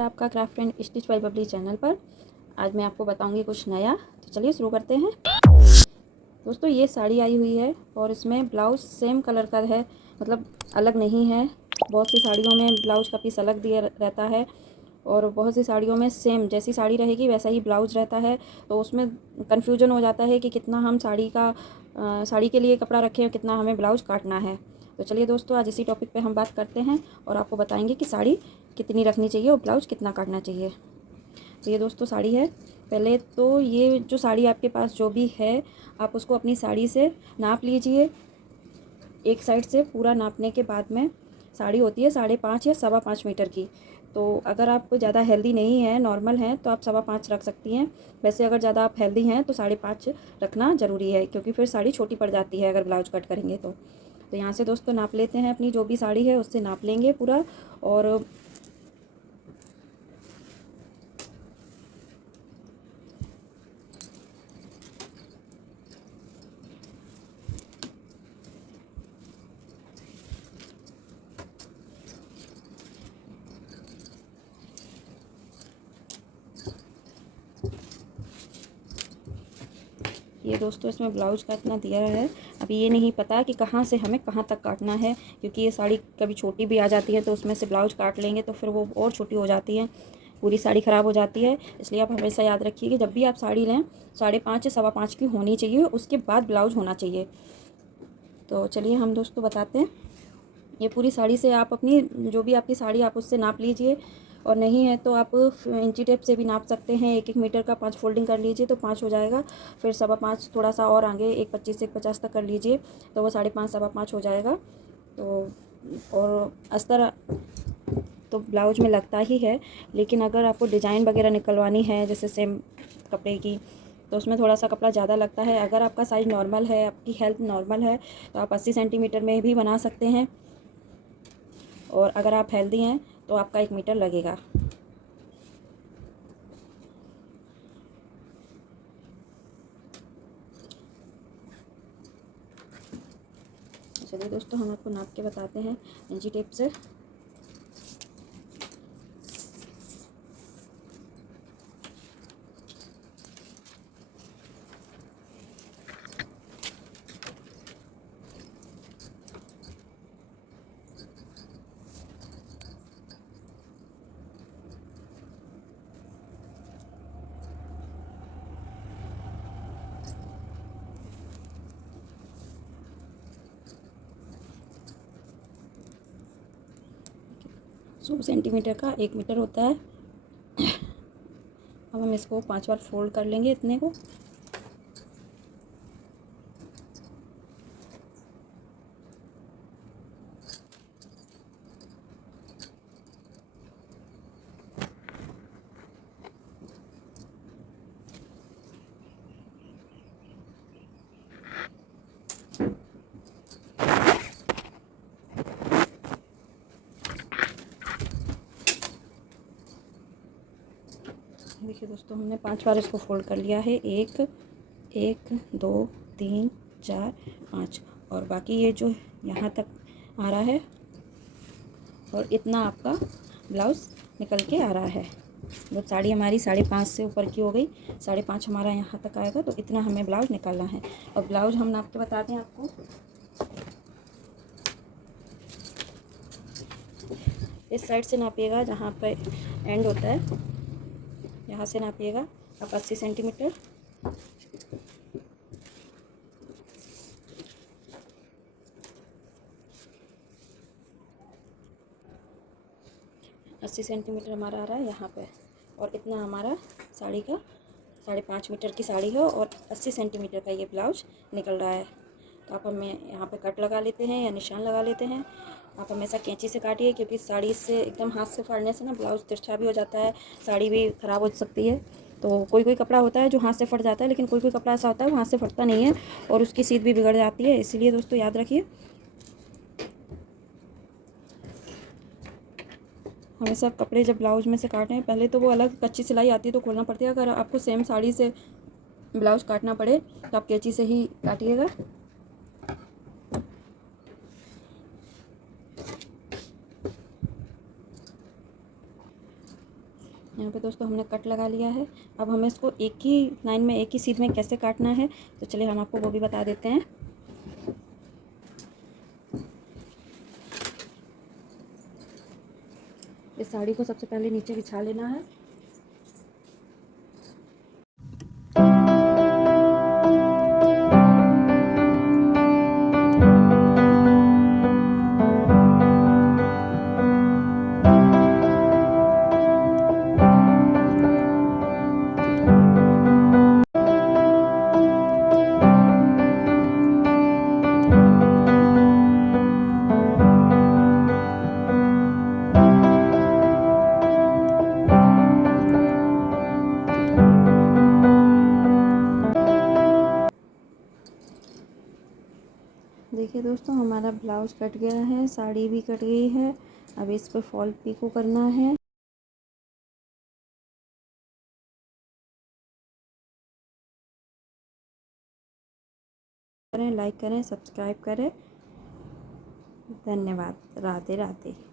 है आपका craft and stitch bye Babli channel पर। आज मैं आपको बताऊंगी कुछ नया। तो चलिए शुरू करते हैं। दोस्तों ये साड़ी आई हुई है और इसमें ब्लाउज़ सेम कलर का है, मतलब अलग नहीं है। बहुत सी साड़ियों में ब्लाउज का पीस अलग दिया रहता है और बहुत सी साड़ियों में सेम जैसी साड़ी रहेगी वैसा ही ब्लाउज रहता है। तो उसमें कन्फ्यूजन हो जाता है कि कितना हम साड़ी के लिए कपड़ा रखें और कितना हमें ब्लाउज काटना है। तो चलिए दोस्तों आज इसी टॉपिक पे हम बात करते हैं और आपको बताएंगे कि साड़ी कितनी रखनी चाहिए और ब्लाउज कितना काटना चाहिए। तो ये दोस्तों साड़ी है। पहले तो ये जो साड़ी आपके पास जो भी है आप उसको अपनी साड़ी से नाप लीजिए। एक साइड से पूरा नापने के बाद में साड़ी होती है 5.5 या 5.25 मीटर की। तो अगर आप ज़्यादा हेल्दी नहीं है, नॉर्मल हैं, तो आप 5.25 रख सकती हैं। वैसे अगर ज़्यादा आप हेल्दी हैं तो 5.5 रखना ज़रूरी है, क्योंकि फिर साड़ी छोटी पड़ जाती है अगर ब्लाउज कट करेंगे तो यहाँ से दोस्तों नाप लेते हैं। अपनी जो भी साड़ी है उससे नाप लेंगे पूरा। और ये दोस्तों इसमें ब्लाउज का इतना दिया है। अभी ये नहीं पता कि कहाँ से हमें कहाँ तक काटना है, क्योंकि ये साड़ी कभी छोटी भी आ जाती है तो उसमें से ब्लाउज काट लेंगे तो फिर वो और छोटी हो जाती है, पूरी साड़ी ख़राब हो जाती है। इसलिए आप हमेशा याद रखिए कि जब भी आप साड़ी लें 5.5 या 5.25 की होनी चाहिए, उसके बाद ब्लाउज होना चाहिए। तो चलिए हम दोस्तों बताते हैं। ये पूरी साड़ी से आप अपनी जो भी आपकी साड़ी आप उससे नाप लीजिए, और नहीं है तो आप इंची टेप से भी नाप सकते हैं। 1-1 मीटर का 5 फोल्डिंग कर लीजिए तो 5 हो जाएगा। फिर 5.25 थोड़ा सा और आगे 1.25 से 1.50 तक कर लीजिए तो वो 5.5 5.5 हो जाएगा। तो और अस्तर तो ब्लाउज में लगता ही है, लेकिन अगर आपको डिज़ाइन वगैरह निकलवानी है जैसे सेम कपड़े की, तो उसमें थोड़ा सा कपड़ा ज़्यादा लगता है। अगर आपका साइज़ नॉर्मल है, आपकी हेल्थ नॉर्मल है, तो आप 80 सेंटीमीटर में भी बना सकते हैं। और अगर आप हेल्दी हैं तो आपका 1 मीटर लगेगा। चलिए दोस्तों हम आपको नाप के बताते हैं इंची टेप से। सौ सेंटीमीटर का 1 मीटर होता है। अब हम इसको 5 बार फोल्ड कर लेंगे इतने को। देखिए दोस्तों हमने 5 बार इसको फोल्ड कर लिया है। 1 1 2 3 4 5, और बाकी ये जो यहाँ तक आ रहा है, और इतना आपका ब्लाउज़ निकल के आ रहा है। जब साड़ी हमारी 5.5 से ऊपर की हो गई, 5.5 हमारा यहाँ तक आएगा, तो इतना हमें ब्लाउज़ निकालना है। और ब्लाउज़ हम नाप के बताते हैं आपको। इस साइड से नापिएगा, जहाँ पे एंड होता है यहाँ से नापिएगा आप 80 सेंटीमीटर। अस्सी सेंटीमीटर हमारा आ रहा है यहाँ पे, और इतना हमारा साड़ी का 5.5 मीटर की साड़ी है और 80 सेंटीमीटर का ये ब्लाउज निकल रहा है। तो आप हमें यहाँ पे कट लगा लेते हैं या निशान लगा लेते हैं। आप हमेशा कैंची से काटिए, क्योंकि साड़ी से एकदम हाथ से फाड़ने से ना ब्लाउज़ तिरछा भी हो जाता है, साड़ी भी ख़राब हो सकती है। तो कोई कोई कपड़ा होता है जो हाथ से फट जाता है, लेकिन कोई कोई कपड़ा ऐसा होता है वो हाथ से फटता नहीं है और उसकी सीध भी बिगड़ जाती है। इसलिए दोस्तों याद रखिए, हमेशा कपड़े जब ब्लाउज में से काटें, पहले तो वो अलग कच्ची सिलाई आती है तो खोलना पड़ती है। अगर आपको सेम साड़ी से ब्लाउज काटना पड़े तो आप कैंची से ही काटिएगा। यहाँ पे दोस्तों हमने कट लगा लिया है। अब हमें इसको एक ही लाइन में, एक ही सीध में कैसे काटना है तो चलिए हम आपको वो भी बता देते हैं। इस साड़ी को सबसे पहले नीचे बिछा लेना है। देखिए दोस्तों हमारा ब्लाउज कट गया है, साड़ी भी कट गई है। अब इस पर फॉल पिको करना है। करें, लाइक करें, सब्सक्राइब करें। धन्यवाद। राधे राधे।